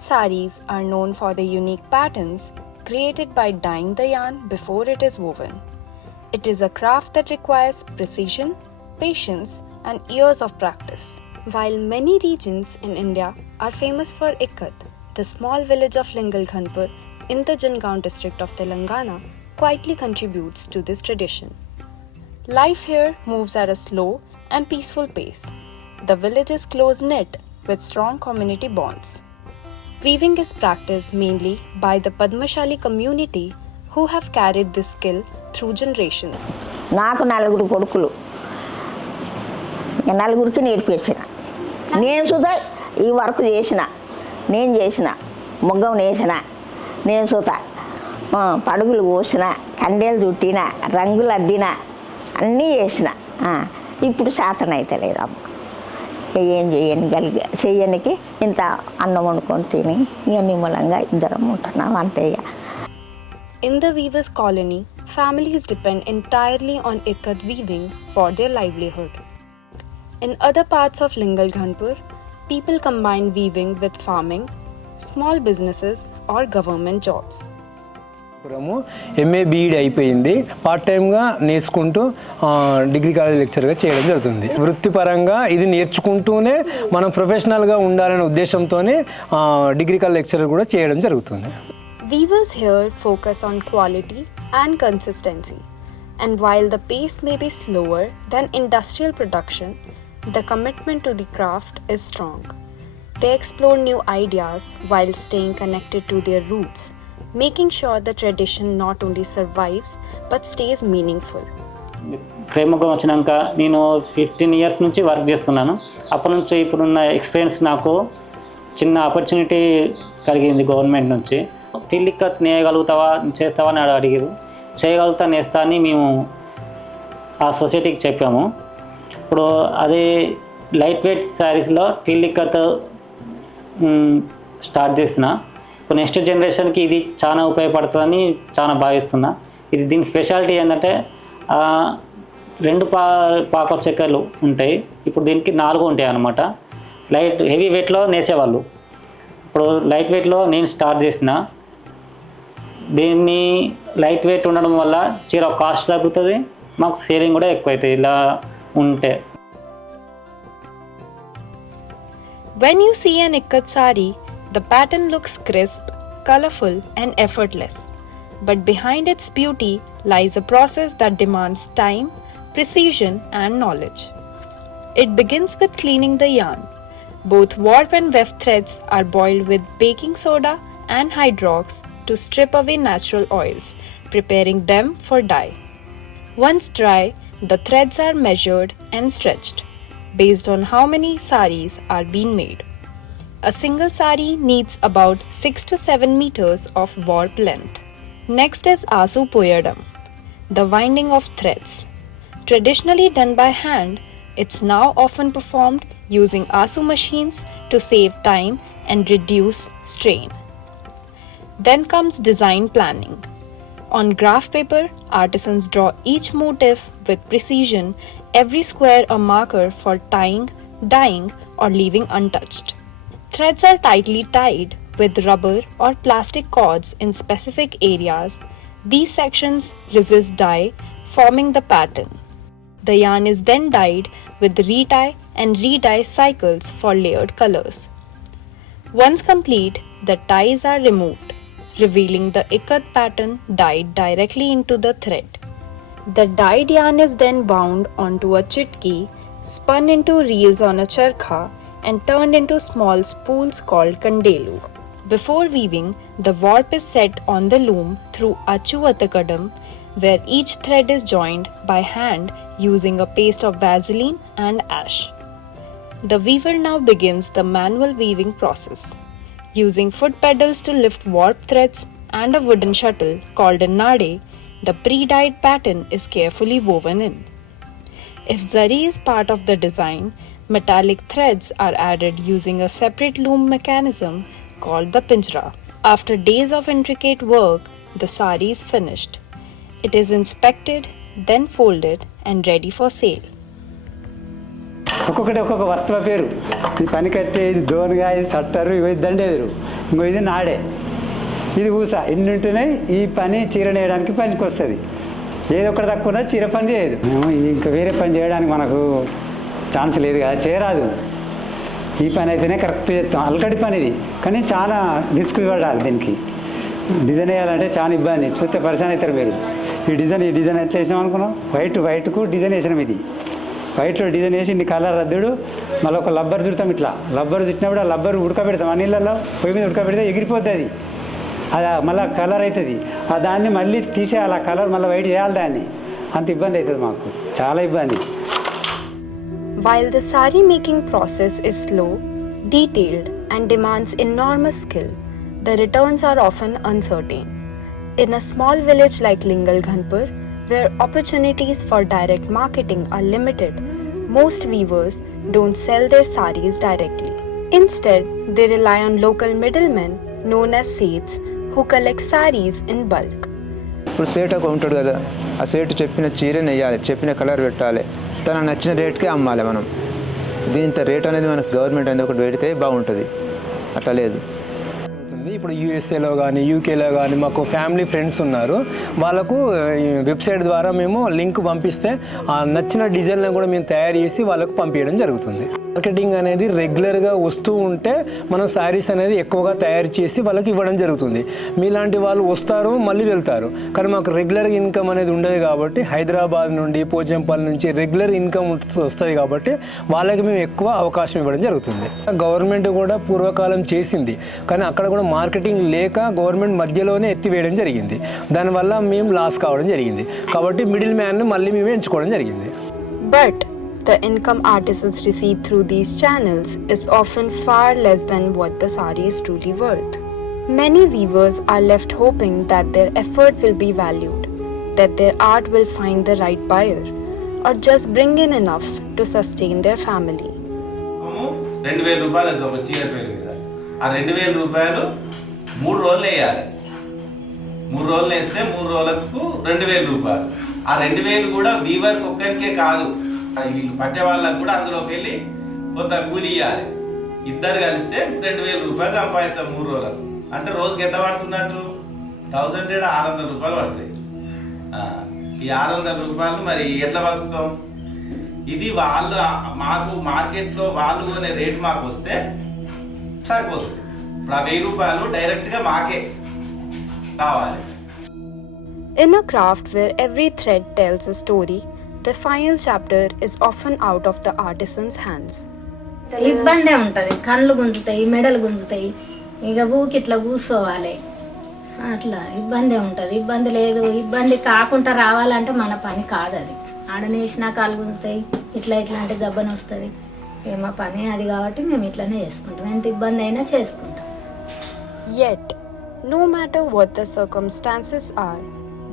Ikat saris are known for their unique patterns created by dyeing the yarn before it is woven. It is a craft that requires precision, patience, and years of practice. While many regions in India are famous for Ikat, the small village of Lingalghanpur in the Jangaon district of Telangana quietly contributes to this tradition. Life here moves at a slow and peaceful pace. The village is close-knit with strong community bonds. Weaving is practiced mainly by the Padmashali community who have carried this skill through generations. నాకు నలుగురు కొడుకులు నలుగురికి నేర్పించిన నేను సుధా ఈ వర్క్ చేసిన నేను చేసిన మొగ్గం వేసిన నేను సుధా పడుగులు పోసిన కండేలు చుట్టిన రంగులు అద్దిన అన్నీ చేసిన ఇప్పుడు శాతం అయితే లేదమ్మ ఏం చేయనికి ఇంత అన్నం వండుకొని తిని ఇక నిమ్మలంగా ఇద్దరం ఉంటున్నాం అంతే. In the weavers' colony, families depend entirely on ikat weaving for their livelihood. In other parts of Lingalghanpur, people combine weaving with farming, small businesses or government jobs. MA BEd అయిపోయింది, పార్ట్ టైమ్గా నేర్చుకుంటూ degree college లెక్చర్గా చేయడం జరుగుతుంది. వృత్తిపరంగా ఇది నేర్చుకుంటూనే మనం ప్రొఫెషనల్గా ఉండాలనే ఉద్దేశంతోనే డిగ్రీ కాలేజ్ లెక్చర్ కూడా చేయడం జరుగుతుంది. Weavers here focus on quality and consistency, and while the pace may be slower than industrial production, the commitment to the craft is strong. They explore new ideas while staying connected to their roots, making sure the tradition not only survives but stays meaningful. ప్రేమకం వచ్చినాక నేను 15 ఇయర్స్ నుంచి వర్క్ చేస్తున్నాను. అప్పటి నుంచి ఇప్పుడున్న ఎక్స్పీరియన్స్ నాకు చిన్న ఆపర్చునిటీ కలిగింది గవర్నమెంట్ నుంచి. ఫీల్డ్ ఇక్కత్ నేయగలుగుతావా చేస్తావా అని అడిగారు. చేయగలుగుతా నేస్తా అని మేము ఆ సొసైటీకి చెప్పాము. ఇప్పుడు అదే లైట్ వెయిట్ శారీస్లో ఫీల్డ్ ఇక్కత్ స్టార్ట్ చేసిన. ఇప్పుడు నెక్స్ట్ జనరేషన్కి ఇది చాలా ఉపయోగపడుతుందని చాలా భావిస్తున్నా. ఇది దీని స్పెషాలిటీ ఏంటంటే 2 పాకర్ చక్కెరలు ఉంటాయి, ఇప్పుడు దీనికి 4 ఉంటాయి అన్నమాట. లైట్ హెవీ వెయిట్లో నేసేవాళ్ళు, ఇప్పుడు లైట్ వెయిట్లో నేను స్టార్ట్ చేసిన. దీన్ని లైట్ వెయిట్ ఉండడం వల్ల చీర కాస్ట్ తగ్గుతుంది, మాకు సేలింగ్ కూడా ఎక్కువ అవుతుంది ఇలా ఉంటే. When you see an ikat sari, the pattern looks crisp, colorful and effortless. But behind its beauty lies a process that demands time, precision and knowledge. It begins with cleaning the yarn. Both warp and weft threads are boiled with baking soda and hydrox to strip away natural oils, preparing them for dye. Once dry, the threads are measured and stretched based on how many saris are being made. A single sari needs about 6 to 7 meters of warp length. Next is Asu Poyadam, the winding of threads. Traditionally done by hand, it's now often performed using Asu machines to save time and reduce strain. Then comes design planning. On graph paper, artisans draw each motif with precision, every square a marker for tying, dyeing or leaving untouched. Threads are tightly tied with rubber or plastic cords in specific areas. These sections resist dye, forming the pattern. The yarn is then dyed with retie and re-dye cycles for layered colors. Once complete, the ties are removed, revealing the ikat pattern dyed directly into the thread. The dyed yarn is then wound onto a chitki, spun into reels on a charkha and turned into small spools called kandelu. Before weaving, the warp is set on the loom through achu atakadam, where each thread is joined by hand using a paste of Vaseline and ash. The weaver now begins the manual weaving process. Using foot pedals to lift warp threads and a wooden shuttle called a nade, the pre-dyed pattern is carefully woven in. If zari is part of the design, metallic threads are added using a separate loom mechanism called the pinjra. After days of intricate work, the sari is finished. It is inspected, then folded and ready for sale. ఒక్కొక్కటి ఒక్కొక్క వస్తువు పేరు. ఇది పని కట్టే, ఇది దోనుగా, ఇది సట్టరు, ఇది దండెదురు, ఇంకో ఇది నాడే, ఇది ఊస. ఇన్ని ఉంటేనే ఈ పని చీర నేయడానికి పనికి వస్తుంది. ఏదో ఒకటి తక్కువ చీర పని చేయదు. ఇంకా వేరే పని చేయడానికి మనకు ఛాన్స్ లేదు కదా, చేయరాదు. ఈ పని అయితేనే కరెక్ట్ చేస్తాం. అలకటి పని ఇది, కానీ చాలా రిస్క్ పడాలి దీనికి. డిజైన్ వేయాలంటే చాలా ఇబ్బంది, చూస్తే పరిశాన్ అవుతారు మీరు. ఈ డిజైన్ ఎట్లా వేసినాం అనుకున్నాం, వైట్కు డిజైన్ వేసినాం. ఇది వైట్లో డిజైన్ వేసి ఇన్ని కలర్ రద్దుడు, మళ్ళీ ఒక లబ్బర్ చుడతాం. ఇట్లా లబ్బర్ చుట్టినప్పుడు ఆ లబ్బర్ ఉడకబెడతాం. ఆ నీళ్ళల్లో పొయ్యి మీద ఉడకబెడితే ఎగిరిపోద్ది అది. అది మళ్ళీ కలర్ అవుతుంది. ఆ దాన్ని మళ్ళీ తీసేయాలి, ఆ కలర్ మళ్ళీ వైట్ చేయాలి దాన్ని. అంత ఇబ్బంది అవుతుంది మాకు, చాలా ఇబ్బంది. While the sari making process is slow, detailed, and demands enormous skill, the returns are often uncertain. In a small village like Lingalghanpur, where opportunities for direct marketing are limited, most weavers don't sell their saris directly. Instead, they rely on local middlemen known as Seths who collect saris in bulk. ఇప్పుడు సేట్ ఒక ఉంటాడు కదా, ఆ సేటు చెప్పిన చీర నెయ్యాలి, చెప్పిన కలర్ పెట్టాలి, తనకు నచ్చిన రేట్కే అమ్మాలి మనం. దీంతో రేట్ అనేది మనకు గవర్నమెంట్ అనేది ఒకటి పెడితే బాగుంటుంది, అట్లా లేదు. ఇప్పుడు యూఎస్ఏలో కానీ యూకేలో కానీ మాకు ఫ్యామిలీ ఫ్రెండ్స్ ఉన్నారు. వాళ్ళకు వెబ్సైట్ ద్వారా మేము లింక్ పంపిస్తే ఆ నచ్చిన డిజైన్లను కూడా మేము తయారు చేసి వాళ్ళకు పంపించడం జరుగుతుంది. మార్కెటింగ్ అనేది రెగ్యులర్గా వస్తూ ఉంటే మనం శారీస్ అనేది ఎక్కువగా తయారు చేసి వాళ్ళకి ఇవ్వడం జరుగుతుంది. మీలాంటి వాళ్ళు వస్తారు, మళ్ళీ వెళ్తారు, కానీ మాకు రెగ్యులర్ ఇన్కమ్ అనేది ఉండదు కాబట్టి హైదరాబాద్ నుండి, పోచంపల్లి నుంచి రెగ్యులర్ ఇన్కమ్ వస్తుంది కాబట్టి వాళ్ళకి మేము ఎక్కువ అవకాశం ఇవ్వడం జరుగుతుంది. గవర్నమెంట్ కూడా పూర్వకాలం చేసింది, కానీ అక్కడ కూడా మార్కెటింగ్ లేక గవర్నమెంట్ మధ్యలోనే ఎత్తివేయడం జరిగింది. దానివల్ల మేము లాస్ కావడం జరిగింది. కాబట్టి మిడిల్ మ్యాన్ని మళ్ళీ మేము ఎంచుకోవడం జరిగింది. But the income artisans receive through these channels is often far less than what the sari is truly worth. Many weavers are left hoping that their effort will be valued, that their art will find the right buyer, or just bring in enough to sustain their family. 2000 రూపాయలు అది ఒక చీర పేరు మీద. ఆ 2000 రూపాయలు 3 రోజులు వేయాలి. 3 రోజులు వేస్తే 3 రోజులకు 2000 రూపాయలు. ఆ 2000 కూడా వీవర్కి ఒక్కరికే కాదు, వీళ్ళు పట్టే వాళ్ళకు కూడా అందులోకి వెళ్ళి కొంత కూలి ఇవ్వాలి. ఇద్దరు కలిస్తే 2000 రూపాయలు సంపాదిస్తాం 3 రోజులకు. అంటే రోజుకి ఎంత పడుతున్నట్టు 600 రూపాయలు పడతాయి. ఈ 600 రూపాయలు మరి ఎట్లా బతుకుతాం? ఇది వాళ్ళు మాకు మార్కెట్లో వాళ్ళు కొనే రేటు మాకు వస్తే సరిపోతుంది. ఇప్పుడు ఆ 1000 రూపాయలు డైరెక్ట్గా మాకే కావాలి. In a craft where every thread tells a story, the final chapter is often out of the artisan's hands. ఇబ్బందే ఉంటుంది, కళ్ళు గుంజుతాయి, మెడలు గుంజుతాయి, ఇక ఊకి ఇట్లా కూర్చోవాలి, అట్లా ఇబ్బందే ఉంటుంది. ఇబ్బంది లేదు, ఇబ్బంది కాకుండా రావాలంటే మన పని కాదు అది. ఆడనేసినా కాళ్ళు గుంజుతాయి, ఇట్లా అంటే దెబ్బను వస్తుంది. మా పని అది కాబట్టి మేము ఇట్లానే చేసుకుంటాం, ఎంత ఇబ్బంది అయినా చేసుకుంటాం. Yet, no matter what the circumstances are,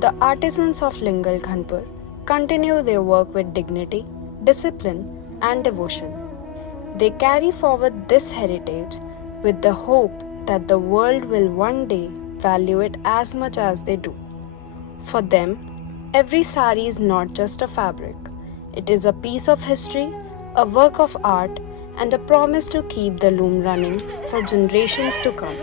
the artisans of Lingalghanpur continue their work with dignity, discipline, and devotion. They carry forward this heritage with the hope that the world will one day value it as much as they do. For them, every sari is not just a fabric. It is a piece of history, a work of art, and a promise to keep the loom running for generations to come.